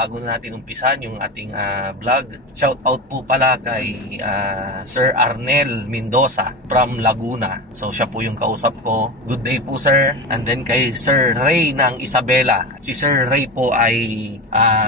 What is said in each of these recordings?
bago na natin umpisan yung ating vlog. Shout out po pala kay Sir Arnel Mendoza from Laguna. So siya po yung kausap ko. Good day po sir. And then kay Sir Ray ng Isabela. Si Sir Ray po ay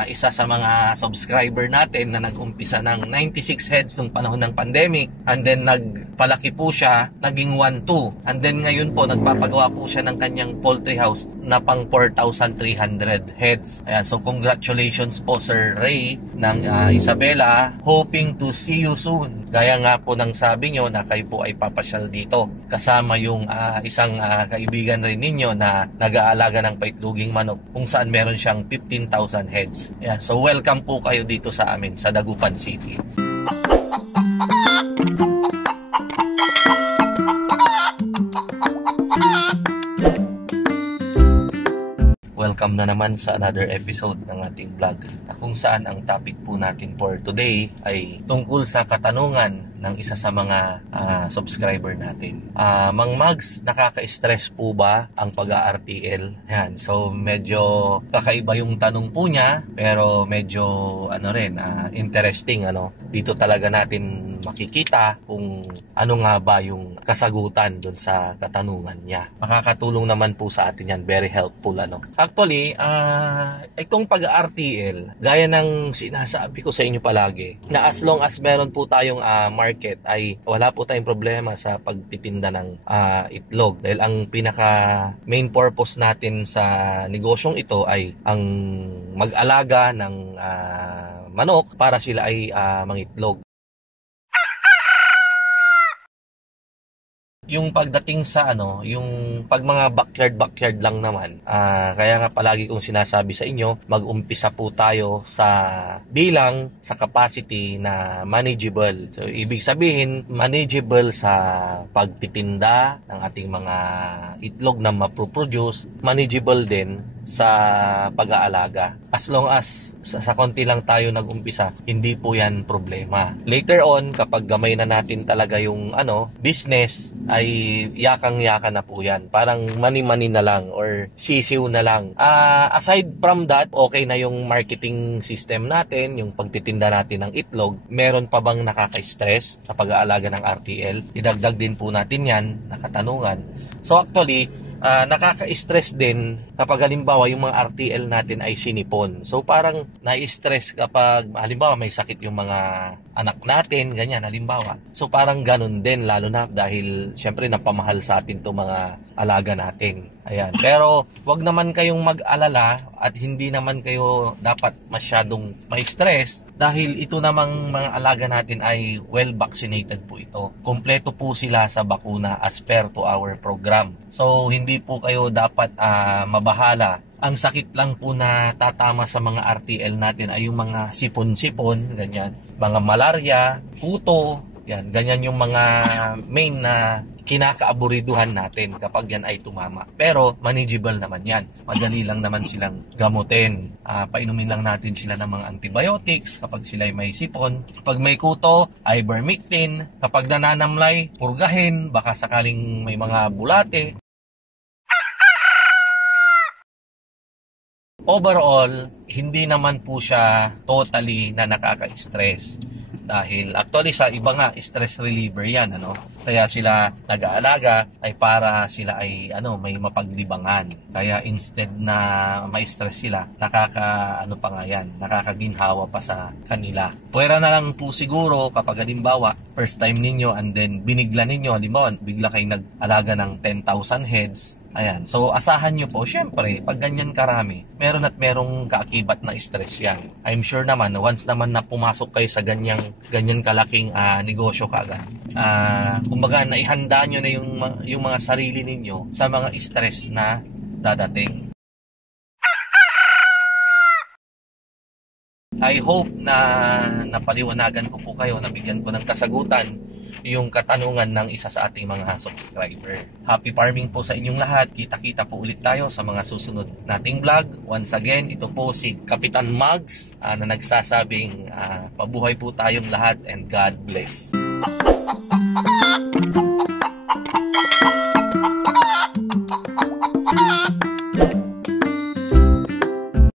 isa sa mga subscriber natin na nag-umpisa ng 96 heads nung panahon ng pandemic. And then nagpalaki po siya, naging 1-2. And then ngayon po nagpapagawa po siya ng kanyang poultry house na pang 4,300 heads. Ayan, so congratulations po Sir Ray ng Isabela. Hoping to see you soon. Gaya nga po ng sabi nyo na kayo po ay papasyal dito. Kasama yung isang kaibigan rin ninyo na nag-aalaga ng paitloging manok kung saan meron siyang 15,000 heads. Ayan, so welcome po kayo dito sa amin sa Dagupan City. Welcome na naman sa another episode ng ating vlog na kung saan ang topic po natin for today ay tungkol sa katanungan ng isa sa mga subscriber natin. Mang Mags, nakaka-stress po ba ang pag-RTL? Yan, so medyo kakaiba yung tanong po niya pero medyo interesting Dito talaga natin makikita kung ano nga ba yung kasagutan doon sa katanungan niya. Makakatulong naman po sa atin yan, very helpful Actually, itong pag-RTL, gaya ng sinasabi ko sa inyo palagi, na as long as meron po tayong market, ay wala po tayong problema sa pagtitinda ng itlog. Dahil ang pinaka main purpose natin sa negosyong ito ay ang mag-alaga ng manok para sila ay mangitlog. Yung pagdating sa yung pag mga backyard lang naman, kaya nga palagi kong sinasabi sa inyo, mag-umpisa po tayo sa bilang, sa capacity na manageable. So ibig sabihin, manageable sa pagtitinda ng ating mga itlog na maproproduce, manageable din sa pag-aalaga. As long as sa konti lang tayo nag-umpisa, hindi po yan problema. Later on, kapag gamay na natin talaga yung business, ay yakang-yaka na po yan. Parang mani-mani na lang or sisiw na lang. Aside from that, okay na yung marketing system natin, yung pagtitinda natin ng itlog. Meron pa bang nakaka-stress sa pag-aalaga ng RTL? Idagdag din po natin yan, nakatanungan. So actually, nakaka-stress din kapag halimbawa yung mga RTL natin ay sinipon. So parang na-stress kapag halimbawa may sakit yung mga anak natin, ganyan halimbawa. So parang ganun din, lalo na dahil syempre napamahal sa atin itong mga alaga natin. Ayan. Pero wag naman kayong mag-alala at hindi naman kayo dapat masyadong ma-stress dahil ito namang mga alaga natin ay well vaccinated po ito. Kompleto po sila sa bakuna as per to our program. So hindi po kayo dapat mabahala. Ang sakit lang po na tatama sa mga RTL natin ay yung mga sipon-sipon, ganyan, mga malaria, puto, yan, ganyan yung mga main na kinakaaburiduhan natin kapag yan ay tumama. Pero manageable naman yan. Madali lang naman silang gamutin. Painumin lang natin sila ng mga antibiotics kapag sila ay may sipon. Kapag may kuto, ivermectin. Kapag nananamlay, purgahin. Baka sakaling may mga bulate. Overall, hindi naman po siya totally na nakaka-stress. Dahil actually sa iba nga, stress reliever yan, Kaya sila nag-aalaga ay para sila ay may mapaglibangan. Kaya instead na ma-stress sila, nakakaginhawa pa sa kanila. Pwera na lang po siguro kapag halimbawa, first time ninyo and then binigla ninyo, halimbawa, bigla kayo nag-alaga ng 10,000 heads. Ayan. So, asahan nyo po, syempre, pag ganyan karami, meron at merong kaakibat na stress yan. I'm sure naman, once naman na pumasok kayo sa ganyan kalaking negosyo kaagad, kumbaga, naihanda nyo na yung mga sarili ninyo sa mga stress na dadating. I hope na napaliwanagan ko po kayo, nabigyan ko ng kasagutan yung katanungan ng isa sa ating mga subscriber. Happy farming po sa inyong lahat. Kita-kita po ulit tayo sa mga susunod nating vlog. Once again, ito po si Kapitan Mags na nagsasabing mabuhay po tayong lahat and God bless.